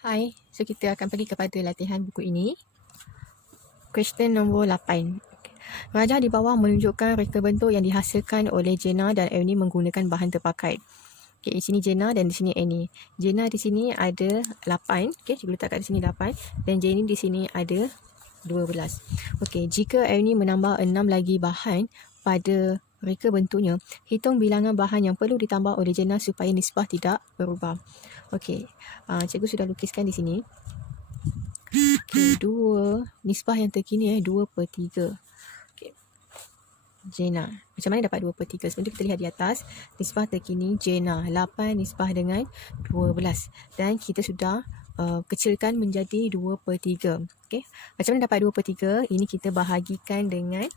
Hai, so kita akan pergi kepada latihan buku ini. Question nombor 8. Rajah di bawah menunjukkan reka bentuk yang dihasilkan oleh Jenna dan Annie menggunakan bahan terpakai. Okey, di sini Jenna dan di sini Annie. Jenna di sini ada 8. Okey, cikgu letak kat sini 8 dan Jenny di sini ada 12. Okey, jika Annie menambah 6 lagi bahan pada reka bentuknya, hitung bilangan bahan yang perlu ditambah oleh Jenna supaya nisbah tidak berubah. Okey, cikgu sudah lukiskan di sini. Okey, 2. Nisbah yang terkini 2/3. Okey. Jenna. Macam mana dapat 2/3? Sebelum kita lihat di atas, nisbah terkini Jenna. 8 nisbah dengan 12. Dan kita sudah kecilkan menjadi 2/3. Okey. Macam mana dapat 2/3? Ini kita bahagikan dengan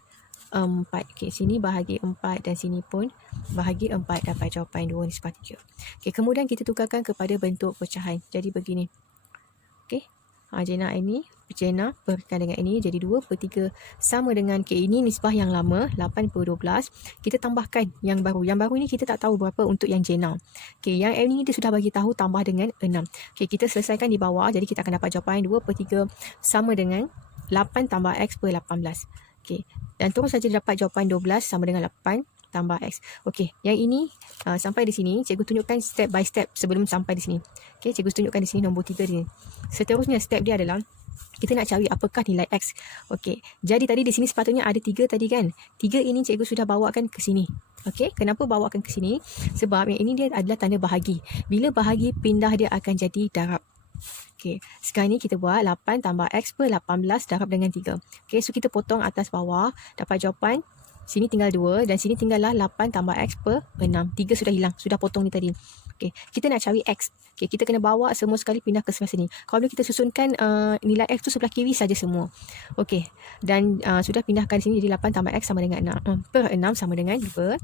4. Okey, sini bahagi 4 dan sini pun bahagi 4, dapat jawapan 2 nisbah 3. Okey, kemudian kita tukarkan kepada bentuk pecahan. Jadi begini. Okey. Jenna ini, Jenna berikan dengan ini jadi 2/3 sama dengan ini nisbah yang lama 8/12. Kita tambahkan yang baru. Yang baru ni kita tak tahu berapa untuk yang Jenna. Okey, yang L ni dia sudah bagi tahu tambah dengan 6. Okey, kita selesaikan di bawah, jadi kita akan dapat jawapan 2/3 sama dengan 8 tambah X per 18. Okey, dan terus saja dapat jawapan 12 sama dengan 8 tambah X. Okey, yang ini sampai di sini, cikgu tunjukkan step by step sebelum sampai di sini. Okey, cikgu tunjukkan di sini nombor 3 di sini. Seterusnya step dia adalah kita nak cari apakah nilai X. Okey, jadi tadi di sini sepatutnya ada 3 tadi kan. 3 ini cikgu sudah bawakan ke sini. Okey, kenapa bawakan ke sini? Sebab yang ini dia adalah tanda bahagi. Bila bahagi, pindah dia akan jadi darab. Okey, sekarang ni kita buat 8 tambah X per 18 darab dengan 3. Okey, so kita potong atas bawah, dapat jawapan. Sini tinggal 2 dan sini tinggallah 8 tambah X per 6. 3 sudah hilang, sudah potong ni tadi. Okey, kita nak cari X. Okey, kita kena bawa semua sekali pindah ke sebelah sini. Kalau boleh kita susunkan nilai X tu sebelah kiri saja semua. Okey, dan sudah pindahkan sini jadi 8 tambah X sama dengan 6 per 6 sama dengan 2.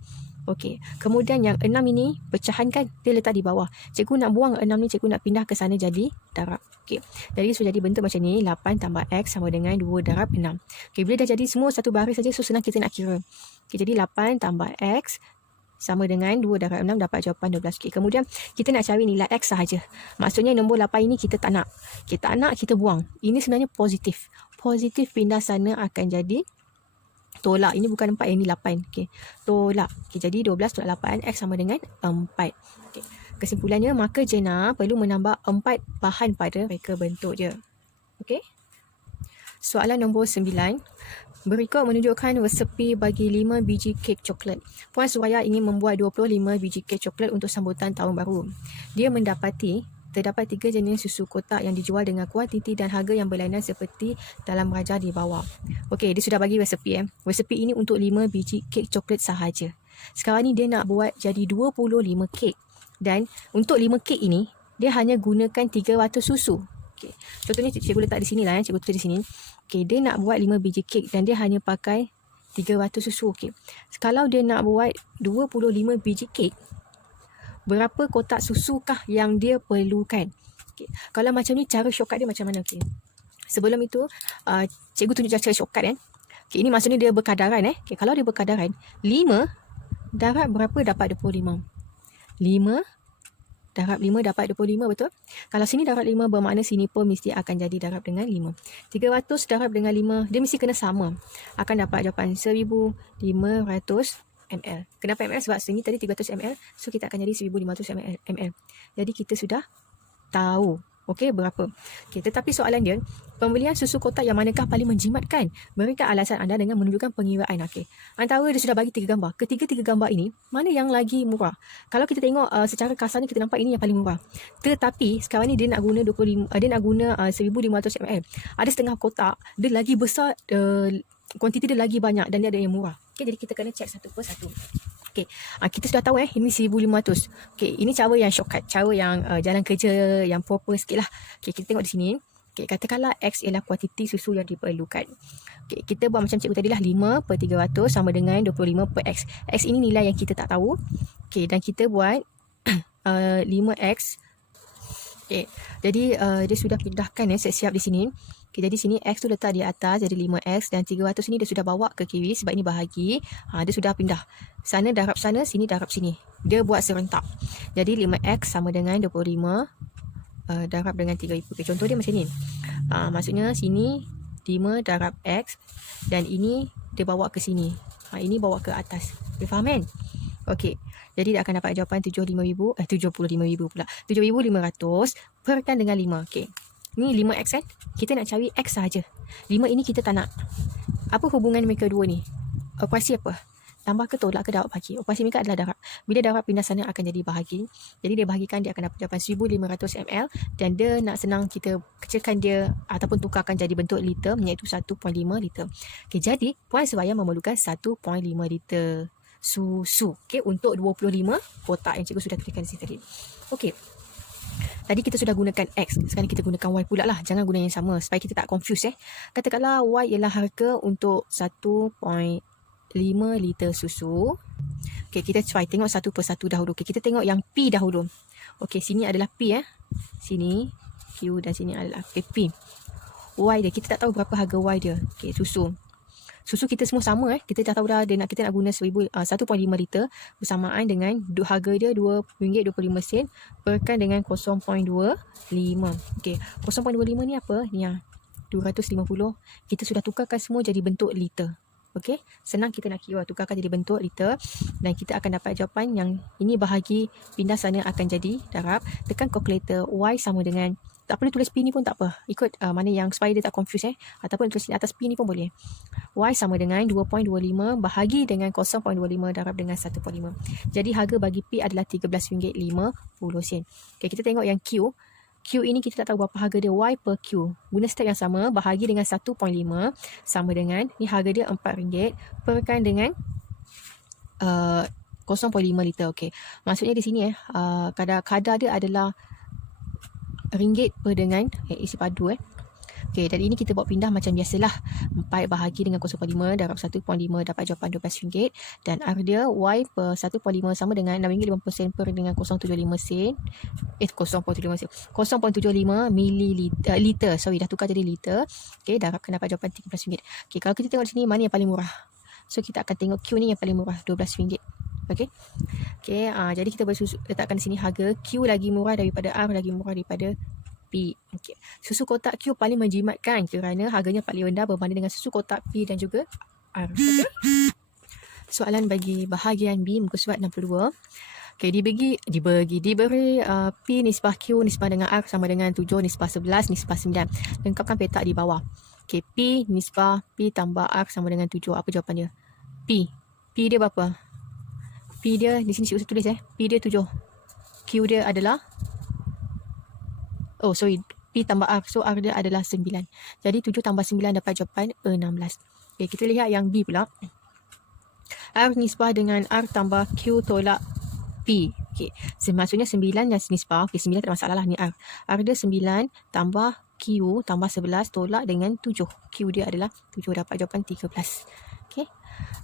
Okey, kemudian yang 6 ini pecahan kan, dia letak di bawah. Cikgu nak buang 6 ni, cikgu nak pindah ke sana jadi darab. Okey, jadi sudah jadi bentuk macam ni, 8 tambah X sama dengan 2 darab 6. Okey, bila dah jadi semua satu baris saja, so senang kita nak kira. Okey, jadi 8 tambah X sama dengan 2 darab 6 dapat jawapan 12. Okey, kemudian kita nak cari nilai X sahaja. Maksudnya nombor 8 ini kita tak nak. Kita tak nak, kita buang. Ini sebenarnya positif. Positif pindah sana akan jadi tolak. Ini bukan 4, ini 8. Okey, tolak. Okey, jadi 12 tolak 8, X sama dengan 4. Okey, kesimpulannya, maka Jenna perlu menambah 4 bahan pada reka bentuk dia. Okey. Soalan nombor 9. Berikut menunjukkan resepi bagi 5 biji kek coklat. Puan Suraya ingin membuat 25 biji kek coklat untuk sambutan tahun baru. Dia mendapati terdapat 3 jenis susu kotak yang dijual dengan kuantiti dan harga yang berlainan seperti dalam rajah di bawah. Okey, dia sudah bagi resepi. Resepi ini untuk 5 biji kek coklat sahaja. Sekarang ni dia nak buat jadi 25 kek. Dan untuk 5 kek ini, dia hanya gunakan 300 susu. Okey, contohnya cikgu letak di sini lah, cikgu tulis di sini. Okey, dia nak buat 5 biji kek dan dia hanya pakai 300 susu. Okey, kalau dia nak buat 25 biji kek, berapa kotak susukah yang dia perlukan? Okay. Kalau macam ni, cara shortcut dia macam mana? Okay. Sebelum itu, cikgu tunjuk cara shortcut kan. Okay, ini maksudnya dia berkadaran. Okay, kalau dia berkadaran, 5 darab berapa dapat 25? 5 darab 5 dapat 25, betul? Kalau sini darab 5 bermakna sini pun mesti akan jadi darab dengan 5. 300 darab dengan 5, dia mesti kena sama. Akan dapat jawapan 1500 ml. Kenapa ml? Sebab sini tadi 300 ml. So, kita akan jadi 1500 ml. Jadi, kita sudah tahu. Okey, berapa. Okey, tetapi soalan dia, pembelian susu kotak yang manakah paling menjimatkan? Berikan alasan anda dengan menunjukkan pengiraan. Okey, antara dia sudah bagi 3 gambar. Ketiga-tiga gambar ini, mana yang lagi murah? Kalau kita tengok secara kasar ni, kita nampak ini yang paling murah. Tetapi, sekarang ni dia nak guna 1500 ml. Ada setengah kotak, dia lagi besar, kuantiti dia lagi banyak dan dia ada yang murah. Okay, jadi kita kena cek satu per satu. Okay, kita sudah tahu ini 1500. Okay, ini cara yang shortcut, cara yang jalan kerja yang proper sikit lah. Okay, kita tengok di sini. Okay, katakanlah X ialah kuantiti susu yang diperlukan. Okay, kita buat macam cikgu tadi lah, 5/300 sama dengan 25 per X. X ini nilai yang kita tak tahu. Okay, dan kita buat 5X. Okay, jadi dia sudah pindahkan siap-siap di sini. Okay, jadi sini X tu letak di atas, jadi 5X dan 300 ni dia sudah bawa ke kiri sebab ini bahagi. Dia sudah pindah. Sana darab sana, sini darab sini. Dia buat serentak. Jadi 5X sama dengan 25 darab dengan 3,000. Okay, contoh dia macam ni. Maksudnya sini 5 darab X dan ini dia bawa ke sini. Ini bawa ke atas. Boleh faham kan? Okey. Jadi dia akan dapat jawapan 75,000 pula. 7,500 perkan dengan 5. Okey. Ni 5X kan? Kita nak cari X sahaja. 5 ini kita tak nak. Apa hubungan mereka dua ni? Operasi apa? Tambah ke tolak ke darab bahagi? Operasi mereka adalah darab. Bila darab pindah sana akan jadi bahagi. Jadi dia bahagikan, dia akan dapat jawapan 1,500 ml. Dan dia nak senang kita kecilkan dia ataupun tukarkan jadi bentuk liter, iaitu 1.5 liter. Okey, jadi Puan Suraya memerlukan 1.5 liter susu. Okey, untuk 25 kotak yang cikgu sudah tuliskan di sini tadi. Okey. Tadi kita sudah gunakan X. Sekarang kita gunakan Y pula lah. Jangan guna yang sama supaya kita tak confuse. Katakanlah Y ialah harga untuk 1.5 liter susu. Okey, kita try tengok satu persatu dahulu. Okey, kita tengok yang P dahulu. Okey, sini adalah P Sini Q dan sini adalah P. Y dia, kita tak tahu berapa harga Y dia. Okey, susu. Susu kita semua sama kita dah tahu dah kita nak guna 1.5 liter bersamaan dengan harga dia RM2.25 perkan dengan 0.25. Okey, 0.25 ni apa? Ni 250. Kita sudah tukarkan semua jadi bentuk liter. Okey, senang kita nak kira, tukarkan jadi bentuk liter dan kita akan dapat jawapan yang ini bahagi pindah sana akan jadi darab. Tekan kalkulator, Y sama dengan, tak perlu tulis P ni pun tak apa. Ikut mana yang supaya dia tak confuse ataupun tulis atas P ni pun boleh. Y sama dengan 2.25 bahagi dengan 0.25 darab dengan 1.5. Jadi harga bagi P adalah RM13.50. Okey, kita tengok yang Q. Q ini kita tak tahu berapa harga dia. Y per Q. Guna step yang sama, bahagi dengan 1.5 sama dengan, ni harga dia RM4 perkan dengan 0.5 liter. Okey. Maksudnya di sini kadar dia adalah ringgit per dengan isi padu Okey, dan ini kita buat pindah macam biasalah. 4 bahagi dengan 0.5 darab 1.5 dapat jawapan RM12 dan R dia Y per 1.5 sama dengan RM6.50 per dengan 0.75 mililiter. Sorry, dah tukar jadi liter. Okey, darabkan dapat jawapan RM13. Okey, kalau kita tengok di sini mana yang paling murah? So kita akan tengok Q ni yang paling murah, RM12. Okey. Okey, jadi kita boleh letakkan di sini harga Q lagi murah daripada R, lagi murah daripada P. Okey. Susu kotak Q paling menjimatkan kerana harganya paling rendah berbanding dengan susu kotak P dan juga R. Okey. Soalan bagi bahagian B muka surat 62. Okey, diberi P nisbah Q nisbah dengan R sama dengan 7 nisbah 11 nisbah 9. Lengkapkan petak di bawah. Okey, P nisbah P tambah R sama dengan 7. Apa jawapan dia? P dia berapa? P dia di sini saya tulis P dia 7. Q dia adalah P tambah R. So R dia adalah 9. Jadi 7 tambah 9 dapat jawapan 16. Okay, kita lihat yang B pula. R nisbah dengan R tambah Q tolak P. Okay. Maksudnya 9 dan nisbah. Okay, 9 tak ada masalah lah ni R. R dia 9 tambah Q tambah 11 tolak dengan 7. Q dia adalah 7, dapat jawapan 13.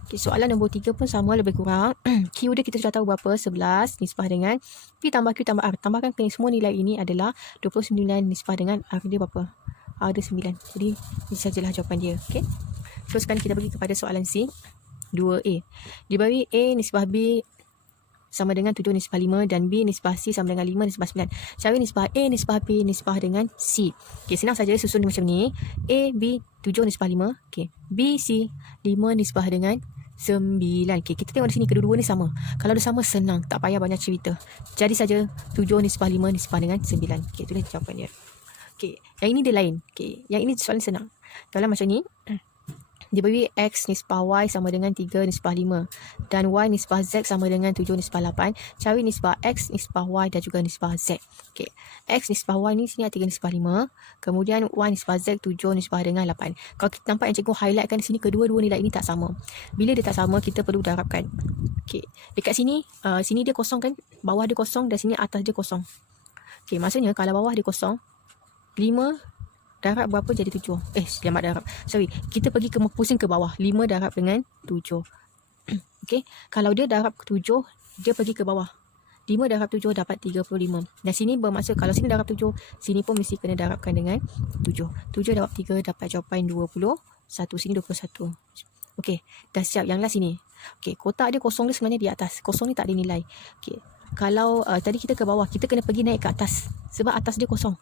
Okay, soalan nombor 3 pun sama lebih kurang. Q dia kita sudah tahu berapa, 11 nisbah dengan P tambah Q tambah R. Tambahkan semua nilai ini adalah 29 nisbah dengan R dia berapa? R dia 9. Jadi ini sajalah jawapan dia. Okay. Teruskan kita pergi kepada soalan C. 2A. Diberi A nisbah B sama dengan 7 nisbah 5 dan B nisbah C sama dengan 5 nisbah 9. Cari nisbah A nisbah B nisbah dengan C. Okay, senang saja susun macam ni. A, B 7 nisbah 5. Okay. B, C 5 nisbah dengan 9. Okay, kita tengok di sini kedua-dua ni sama. Kalau dia sama senang, tak payah banyak cerita. Jadi saja 7 nisbah 5 nisbah dengan 9. Okay, itulah jawapan dia. Okay, yang ini dia lain. Okay, yang ini soalan senang. Kalau macam ni, diberi X nisbah Y sama dengan 3 nisbah 5 dan Y nisbah Z sama dengan 7 nisbah 8. Cari nisbah X, nisbah Y dan juga nisbah Z. Okay. X nisbah Y ni sini 3 nisbah 5. Kemudian Y nisbah Z 7 nisbah dengan 8. Kalau kita nampak yang cikgu highlightkan di sini, kedua-dua nilai ini tak sama. Bila dia tak sama, kita perlu darabkan. Okay. Dekat sini, sini dia kosong kan? Bawah dia kosong dan sini atas dia kosong. Okay, maksudnya kalau bawah dia kosong, 5 darab berapa jadi 7. Selamat darab. Sorry, kita pergi pusing ke bawah. 5 darab dengan 7. Okey, kalau dia darab ke 7, dia pergi ke bawah. 5 darab 7 dapat 35. Dan sini bermaksud kalau sini darab 7, sini pun mesti kena darabkan dengan 7. 7 darab 3 dapat jawapan 21. Sini 21. Okey, dah siap. Yang last sini. Okey, kotak dia kosong dia sebenarnya di atas. Kosong ni tak ada nilai. Okey. Kalau tadi kita ke bawah, kita kena pergi naik ke atas. Sebab atas dia kosong.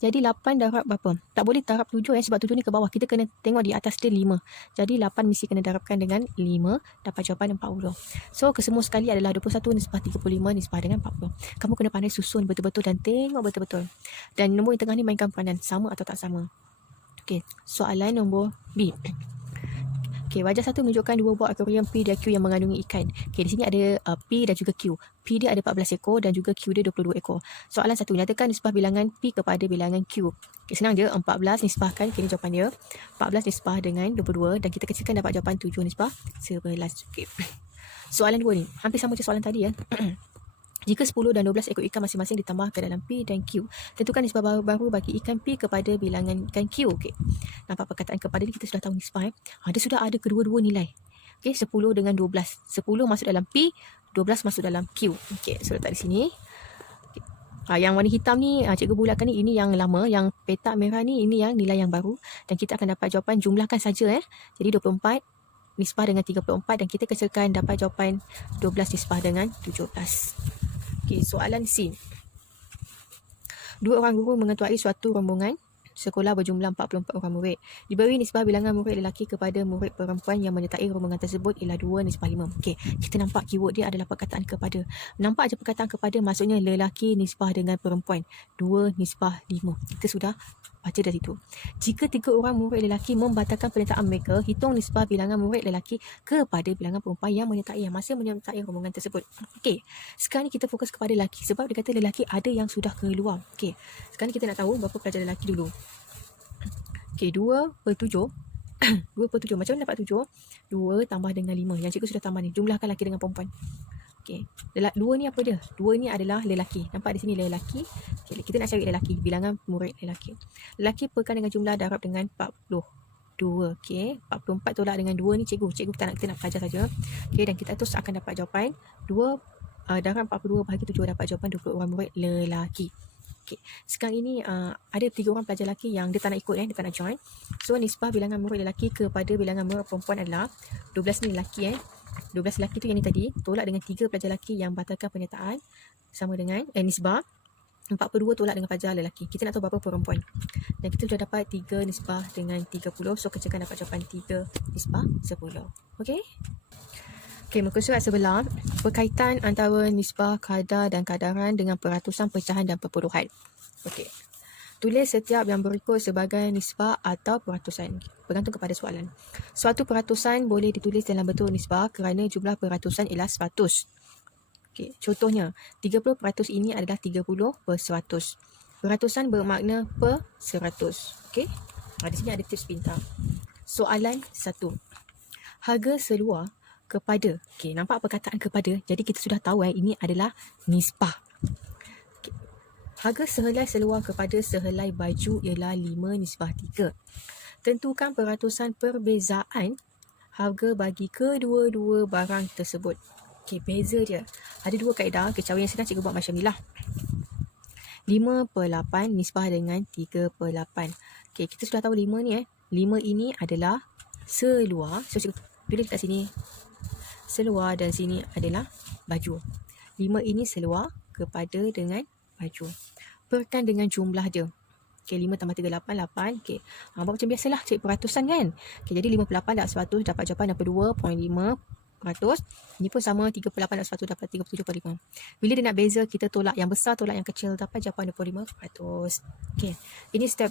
Jadi 8 darab berapa? Tak boleh darab 7 sebab 7 ni ke bawah. Kita kena tengok di atas dia 5. Jadi 8 mesti kena darabkan dengan 5. Dapat jawapan 40. So kesemua sekali adalah 21 nisbah 35 nisbah dengan 40. Kamu kena pandai susun betul-betul dan tengok betul-betul. Dan nombor yang tengah ni mainkan peranan. Sama atau tak sama. Okey, soalan nombor B. Okey, wajah satu menunjukkan dua buah akuarium P dan Q yang mengandungi ikan. Okey, di sini ada P dan juga Q. P dia ada 14 ekor dan juga Q dia 22 ekor. Soalan satu, nyatakan nisbah bilangan P kepada bilangan Q. Okey, senang je. 14 nisbahkan, kini jawapan dia. 14 nisbah dengan 22 dan kita kecilkan dapat jawapan 7 nisbah 11. Okey. Soalan 2 ni, hampir sama macam soalan tadi ya. Jika 10 dan 12 ekor ikan masing-masing ditambah ke dalam P dan Q, tentukan nisbah baru bagi ikan P kepada bilangan ikan Q. Okey. Nampak perkataan kepada ni kita sudah tahu nisbah. Dia sudah ada kedua-dua nilai. Okey, 10 dengan 12. 10 masuk dalam P, 12 masuk dalam Q. Okey, so letak di sini. Okay. Yang warna hitam ni, cikgu bulatkan ni, ini yang lama. Yang petak merah ni, ini yang nilai yang baru. Dan kita akan dapat jawapan, jumlahkan saja. Jadi 24 nisbah dengan 34 dan kita kecilkan dapat jawapan 12 nisbah dengan 17. Okey, soalan C. Dua orang guru mengetuai suatu rombongan sekolah berjumlah 44 orang murid. Diberi nisbah bilangan murid lelaki kepada murid perempuan yang menyertai rombongan tersebut ialah 2 nisbah 5. Okey, kita nampak keyword dia adalah perkataan kepada. Nampak je perkataan kepada maksudnya lelaki nisbah dengan perempuan. 2 nisbah 5. Kita sudah baca dari situ. Jika 3 orang murid lelaki membatalkan penyertaan mereka, hitung nisbah bilangan murid lelaki kepada bilangan perempuan yang menyertai, yang masih menyertai rombongan tersebut. Okey, sekarang ni kita fokus kepada lelaki sebab dia kata lelaki ada yang sudah keluar. Okey, sekarang ni kita nak tahu berapa pelajar lelaki dulu. Okey, 2/7. 2/7. Macam mana dapat 7? 2 tambah dengan 5. Yang cikgu sudah tambah ni. Jumlahkan lelaki dengan perempuan. Okey. 2 ni apa dia? 2 ni adalah lelaki. Nampak di sini lelaki. Okay, kita nak cari lelaki. Bilangan murid lelaki. Lelaki perkan dengan jumlah darab dengan 42. Okey. 44 tolak dengan 2 ni cikgu. Cikgu tak nak, kita nak pelajar saja. Okey, dan kita terus akan dapat jawapan 2 darab 42 bahagi 7 dapat jawapan 20 orang murid lelaki. Okay. Sekarang ini ada 3 orang pelajar lelaki yang dia tak nak ikut, dia tak nak join. So nisbah bilangan murid lelaki kepada bilangan murid perempuan adalah 12 ni lelaki 12 lelaki tu yang ni tadi tolak dengan 3 pelajar lelaki yang batalkan penyertaan sama dengan nisbah 42 tolak dengan pelajar lelaki. Kita nak tahu berapa perempuan. Dan kita sudah dapat 3 nisbah dengan 30. So kecilkan dapat jawapan 3 nisbah 10. Okey. Okey, muka surat sebelah, berkaitan antara nisbah kadar dan kadaran dengan peratusan, pecahan dan perpuluhan. Okey. Tulis setiap yang berikut sebagai nisbah atau peratusan. Bergantung kepada soalan. Suatu peratusan boleh ditulis dalam bentuk nisbah kerana jumlah peratusan ialah 100. Okey, contohnya 30% ini adalah 30/100. Peratusan bermakna per 100. Okey. Di sini ada tips pintar. Soalan 1. Harga seluar kepada. Okey, nampak perkataan kepada. Jadi kita sudah tahu ini adalah nisbah. Okay. Harga sehelai seluar kepada sehelai baju ialah 5 nisbah 3. Tentukan peratusan perbezaan harga bagi kedua-dua barang tersebut. Okey, beza dia. Ada 2 kaedah. Okay, cara yang senang cikgu buat macam ni lah. 5/8 nisbah dengan 3/8. Okey, kita sudah tahu 5 ni 5 ini adalah seluar. So cikgu tulis kat sini seluar dan sini adalah baju. 5 ini seluar kepada dengan baju. Perkan dengan jumlah dia. Okey, 5 tambah 3, 8, 8. Okey. Buat macam biasalah cari peratusan kan. Okey, jadi 58 darab 100 dapat jawapan 62.5%. Ini pun sama, 38 darab 100 dapat 37.5. Bila dia nak beza, kita tolak yang besar tolak yang kecil dapat jawapan 25%. Okey. Ini step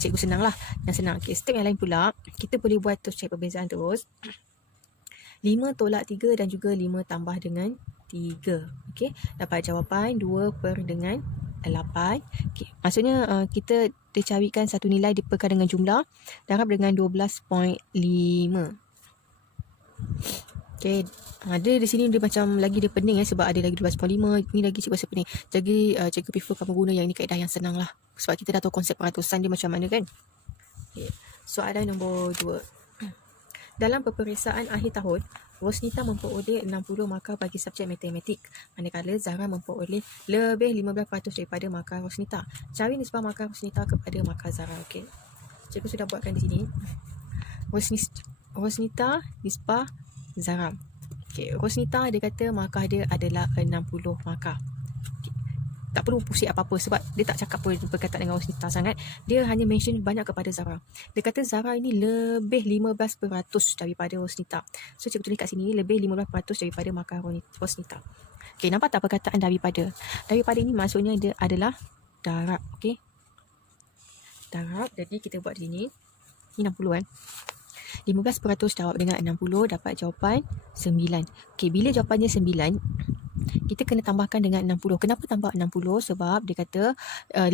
cikgu senang lah. Yang senang. Okey, step yang lain pula, kita boleh buat terus cari perbezaan terus. 5 tolak 3 dan juga 5 tambah dengan 3. Okey, dapat jawapan 2 per dengan 8. Okey, maksudnya kita carikan satu nilai diperkan dengan jumlah darab dengan 12.5. Okey, ada di sini dia macam lagi dia pening sebab ada lagi 12.5. Ini lagi cikgu rasa pening. Jadi cikgu prefer kamu guna yang ini kaedah yang senang lah. Sebab kita dah tahu konsep peratusan dia macam mana kan. Okey, soalan nombor 2. Dalam peperiksaan akhir tahun, Rosnita memperoleh 60 markah bagi subjek matematik, manakala Zahra memperoleh lebih 15% daripada markah Rosnita. Cari nisbah markah Rosnita kepada markah Zahra. Okey, cikgu sudah buatkan di sini. Rosnita nisbah Zahra. Okay, Rosnita dia kata markah dia adalah 60 markah. Tak perlu pusing apa-apa sebab dia tak cakap pun berkaitan dengan Rosnita sangat. Dia hanya mention banyak kepada Zara. Dia kata Zara ini lebih 15% daripada Rosnita. So cikgu tulis kat sini lebih 15% daripada markah Rosnita. Okay, nampak tak perkataan daripada? Daripada ini maksudnya dia adalah darab. Okay, darab. Jadi kita buat di sini. Ini 60 kan. 15% darab dengan 60 dapat jawapan 9. Okay, bila jawapannya 9, kita kena tambahkan dengan 60. Kenapa tambah 60? Sebab dia kata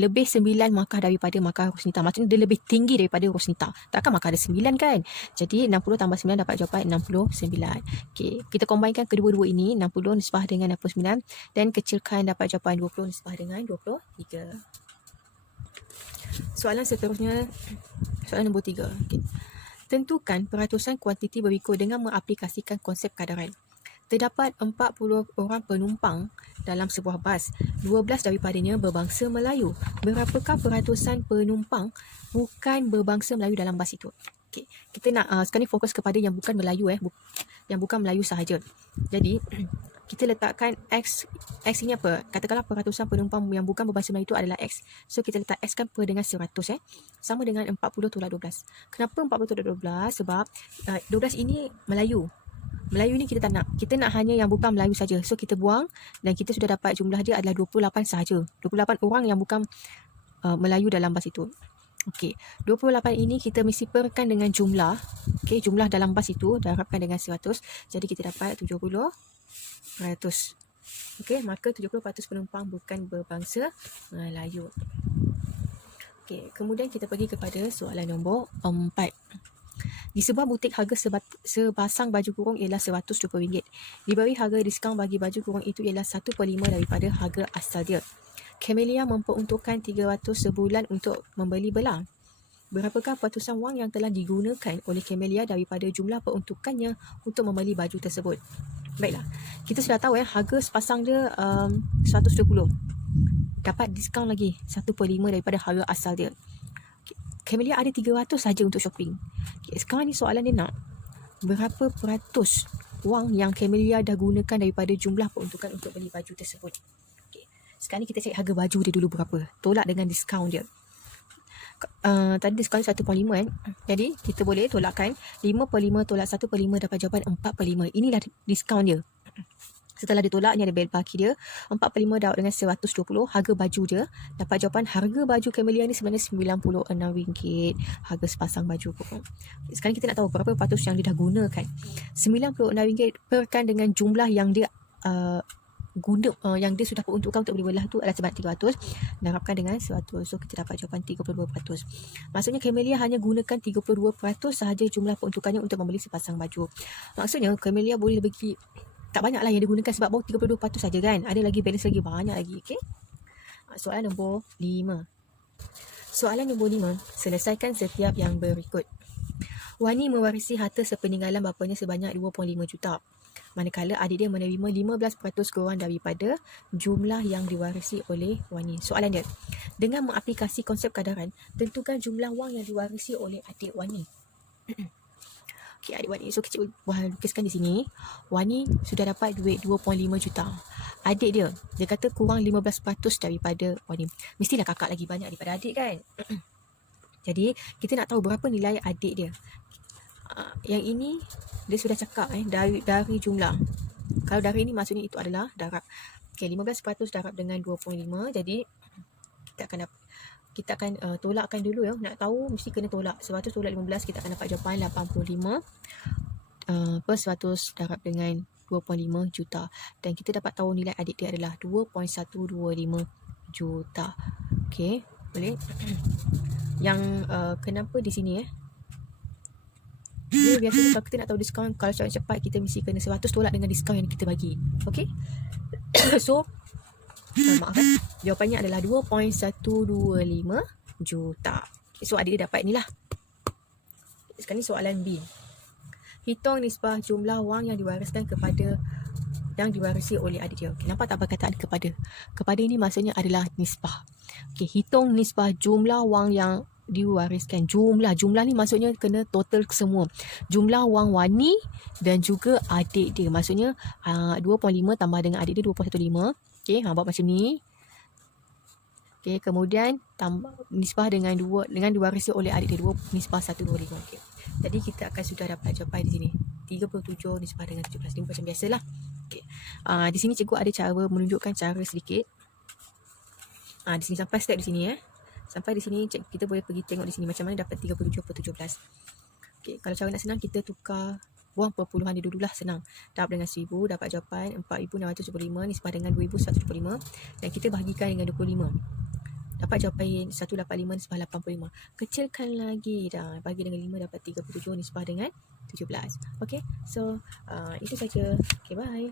lebih 9 markah daripada markah Rosnita. Maksudnya dia lebih tinggi daripada Rosnita. Takkan markah ada 9 kan? Jadi 60 tambah 9 dapat jawapan 69. Okay, kita combinkan kedua-dua ini. 60 nisbah dengan 69. Dan kecilkan dapat jawapan 20 nisbah dengan 23. Soalan seterusnya. Soalan nombor 3. Okay. Tentukan peratusan kuantiti berikut dengan mengaplikasikan konsep kadaran. Terdapat 40 orang penumpang dalam sebuah bas. 12 daripadanya berbangsa Melayu. Berapakah peratusan penumpang bukan berbangsa Melayu dalam bas itu? Okay. Kita nak sekarang ni fokus kepada yang bukan Melayu yang bukan Melayu sahaja. Jadi kita letakkan X ini apa? Katakanlah peratusan penumpang yang bukan berbangsa Melayu itu adalah X. So kita letak X kan per dengan 100 sama dengan 40 tolak 12. Kenapa 40 tolak 12? Sebab 12 ini Melayu. Melayu ni kita tak nak. Kita nak hanya yang bukan Melayu saja. So kita buang dan kita sudah dapat jumlah dia adalah 28 sahaja. 28 orang yang bukan Melayu dalam bas itu. Okey, 28 ini kita mesti perkan dengan jumlah. Okey, jumlah dalam bas itu darabkan dengan 100. Jadi kita dapat 70%. Okey, maka 70% penumpang bukan berbangsa Melayu. Okey, kemudian kita pergi kepada soalan nombor 4. Di sebuah butik harga sepasang baju kurung ialah RM120. Diberi harga diskaun bagi baju kurung itu ialah 1/5 daripada harga asal dia. Camellia memperuntukkan 300 sebulan untuk membeli belang. Berapakah peratusan wang yang telah digunakan oleh Camellia daripada jumlah peruntukannya untuk membeli baju tersebut? Baiklah, kita sudah tahu harga sepasang dia 120. Dapat diskaun lagi 1/5 daripada harga asal dia. Camellia ada 300 saja untuk shopping. Okay, sekarang ni soalan dia nak berapa peratus wang yang Camellia dah gunakan daripada jumlah peruntukan untuk beli baju tersebut. Okay, sekarang ni kita cek harga baju dia dulu berapa. Tolak dengan diskaun dia. Tadi diskaun 1/5 kan. Jadi kita boleh tolakkan 5/5 tolak 1/5 dapat jawapan 4/5. Inilah diskaun dia. Setelah ditolak, ni ada bel parki dia. 4/5 darab dengan 120. Harga baju dia. Dapat jawapan harga baju Camellia ni sebenarnya RM96. Harga sepasang baju kurung. Sekarang kita nak tahu berapa peratus yang dia dah gunakan. RM96 perkan dengan jumlah yang dia yang dia sudah peruntukkan untuk beli belah tu adalah sebanyak 300. Darabkan dengan 100. So kita dapat jawapan 32%. Maksudnya Camellia hanya gunakan 32% sahaja jumlah peruntukannya untuk membeli sepasang baju. Maksudnya Camellia boleh bagi tak banyak lah yang digunakan sebab baru 32% saja kan. Ada lagi balance lagi banyak lagi. Okay? Soalan nombor 5. Soalan nombor 5. Selesaikan setiap yang berikut. Wani mewarisi harta sepeninggalan bapanya sebanyak 2.5 juta. Manakala adik dia menerima 15% kurang daripada jumlah yang diwarisi oleh Wani. Soalan dia. Dengan mengaplikasi konsep kadaran, tentukan jumlah wang yang diwarisi oleh adik Wani. Okay, adik Wani. So, kecil lukiskan di sini. Wani sudah dapat duit 2.5 juta. Adik dia kata kurang 15% daripada Wani. Mestilah kakak lagi banyak daripada adik kan? Jadi, kita nak tahu berapa nilai adik dia. Yang ini, dia sudah cakap dari jumlah. Kalau dari ini maksudnya itu adalah darab. Okay, 15% darab dengan 2.5. Jadi, kita akan tolakkan dulu ya. Nak tahu mesti kena tolak. 100 tolak 15 kita akan dapat jawapan 85 per 100 darab dengan 2.5 juta. Dan kita dapat tahu nilai adik dia adalah 2.125 juta. Okey, boleh. Yang kenapa di sini dia biasanya kalau kita nak tahu diskaun, kalau cepat kita mesti kena 100 tolak dengan diskaun yang kita bagi. Okey. So maaf jawapannya adalah 2.125 juta. So adik dia dapat inilah. Sekarang ni soalan B. Hitung nisbah jumlah wang yang diwariskan yang diwarisi oleh adik dia. Okay, nampak tak perkataan kepada? Kepada ini maksudnya adalah nisbah. Okay, hitung nisbah jumlah wang yang diwariskan. Jumlah ni maksudnya kena total semua. Jumlah wang Wani dan juga adik dia. Maksudnya 2.5 tambah dengan adik dia 2.15. Okey, buat macam ni. Okey, kemudian tambah nisbah dengan diwarisi oleh adik dia 2 nisbah 1/25. Okey. Jadi kita akan sudah dapat jawapan di sini. 37 nisbah dengan 17. Ini macam biasalah. Okey. Di sini cikgu ada cara menunjukkan cara sedikit. Di sini sampai step di sini Sampai di sini kita boleh pergi tengok di sini macam mana dapat 37/17. Okey, kalau cara nak senang kita tukar buang perpuluhan dia dululah, senang. Darab dengan 1000 dapat jawapan 4675 nisbah dengan 2175 dan kita bahagikan dengan 25. Dapat jawapan 185 nisbah 85. Kecilkan lagi dah. Bagi dengan 5 dapat 37 nisbah dengan 17. Okey. So itu saja. Okey, bye.